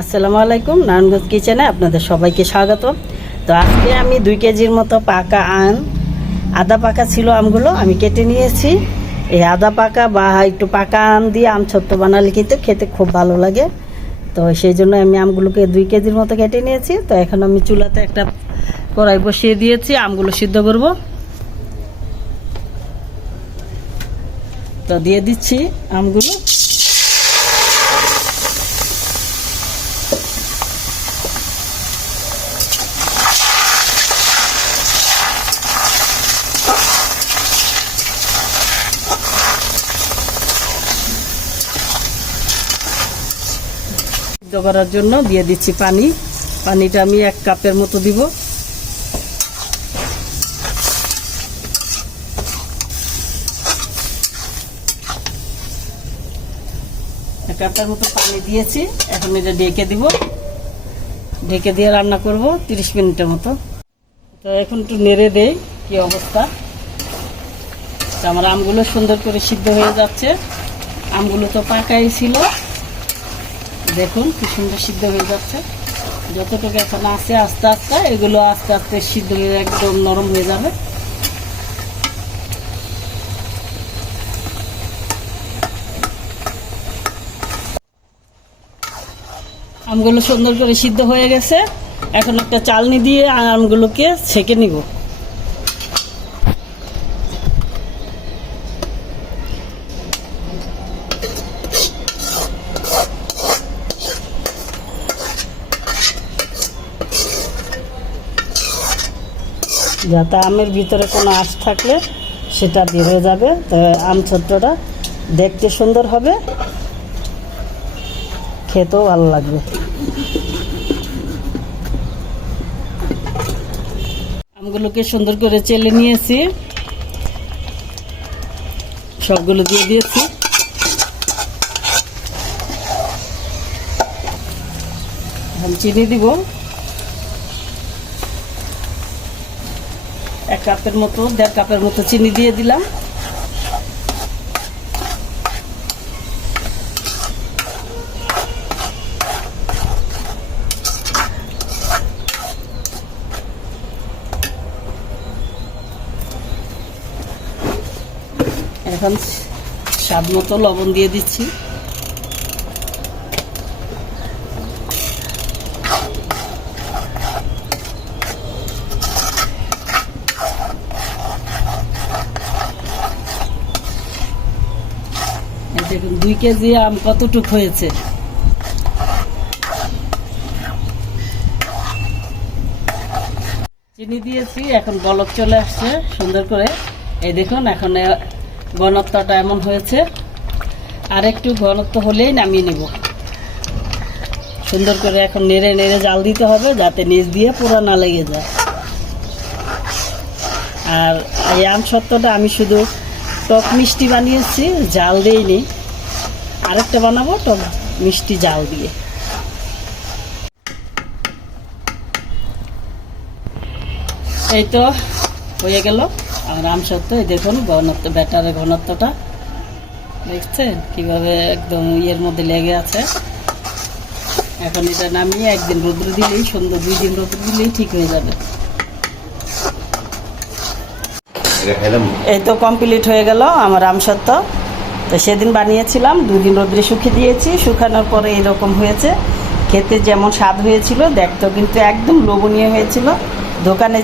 আসসালামু আলাইকুম, নারায়ণগঞ্জ কিচেনে আপনাদের সবাইকে স্বাগত। তো আজকে আমি 2 কেজির মতো পাকা আদা পাকা ছিল আমগুলো আমি কেটে নিয়েছি। এই আদা পাকা বা একটু পাকা আম দিয়ে আম ছোট্ট বানালে কিন্তু খেতে খুব ভালো লাগে। তো সেই জন্য আমি আমগুলোকে 2 কেজির মতো কেটে নিয়েছি। তো এখন আমি চুলাতে একটা কড়াই বসিয়ে দিয়েছি, আমগুলো সিদ্ধ করব। তো দিয়ে দিচ্ছি আমগুলো। সিদ্ধ করার জন্য দিয়ে দিচ্ছি পানি। পানিটা আমি 1 কাপের মতো দিব। এক কাপের মতো পানি দিয়েছি। এখন এটা ঢেকে দিব। ঢেকে দিয়ে রান্না করব 30 মিনিটের মতো। তো এখন একটু নেড়ে দেই কি অবস্থা। তো আমার আমগুলো সুন্দর করে সিদ্ধ হয়ে যাচ্ছে। আমগুলো তো পাকাই ছিল, দেখুন কি সুন্দর সিদ্ধ হয়ে যাচ্ছে। যতটুকু এখন আছে আস্তে আস্তে এগুলো আস্তে আস্তে সিদ্ধ হয়ে একদম নরম হয়ে যাবে। আমগুলো সুন্দর করে সিদ্ধ হয়ে গেছে। এখন একটা চালনি দিয়ে আমগুলোকে ছেঁকে নিব। যাতে আমের ভিতরে কোনো আঁশ থাকলে সেটা বের হয়ে যাবে। তো আম ছোট্টটা দেখতে সুন্দর হবে, খেতেও ভালো লাগবে। আমগুলোকে সুন্দর করে চেলে নিয়েছি, সবগুলো দিয়ে দিয়েছি। এখন চিনি দিব 1 কাপের মতো, 1.5 কাপের মতো চিনি দিয়ে দিলাম। এখন স্বাদ মতো লবণ দিয়ে দিচ্ছি। দেখুন 2 কেজি আম কতটুক হয়েছে। চিনি দিয়েছি, এখন বলক চলে আসছে সুন্দর করে। এই দেখুন এখন ঘনত্বটা এমন হয়েছে। আর একটু ঘনত্ব হলেই নামিয়ে নেব। সুন্দর করে এখন নেড়ে নেড়ে জাল দিতে হবে যাতে নিচ দিয়ে পুরো না লেগে যায়। আর এই আম সত্ত্বটা আমি শুধু টক মিষ্টি বানিয়েছি, জাল দেইনি। আরেকটা বানাবো টক মিষ্টি জাল দিয়ে। এই তো হয়ে গেল আমার আম সত্ত্ব। এই দেখুন ঘনত্ব, ব্যাটারের ঘনত্বটা দেখছেন কিভাবে একদম ইয়ের মধ্যে লেগে আছে। এখন এটা নামিয়ে 1 দিন রোদ্র দিলেই সুন্দর, 2 দিন রোদ্র দিলেই ঠিক হয়ে যাবে। এই তো কমপ্লিট হয়ে গেল আমার আম সত্ত্ব। তো সেদিন বানিয়েছিলাম, 2 দিন রোদ্রে শুকিয়ে দিয়েছি। শুকানোর পরে এরকম হয়েছে। খেতে যেমন স্বাদ হয়েছিল, দেখতেও কিন্তু একদম লোভনীয় হয়েছিল। দোকানে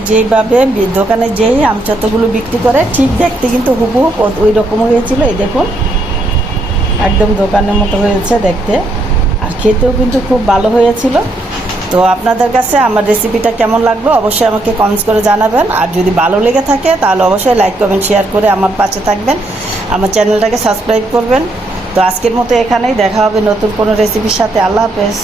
যেই আম সত্ত্বগুলো বিক্রি করে ঠিক দেখতে কিন্তু হুবহু ওই রকম হয়েছিল। এই দেখুন একদম দোকানের মতো হয়েছে দেখতে, আর খেতেও কিন্তু খুব ভালো হয়েছিল। তো আপনাদের কাছে আমার রেসিপিটা কেমন লাগলো অবশ্যই আমাকে কমেন্টস করে জানাবেন। আর যদি ভালো লেগে থাকে তাহলে অবশ্যই লাইক কমেন্ট শেয়ার করে আমার পাশে থাকবেন, আমার চ্যানেলটাকে সাবস্ক্রাইব করবেন। তো আজকের মতো এখানেই, দেখা হবে নতুন কোনো রেসিপির সাথে। আল্লাহ হাফেজ।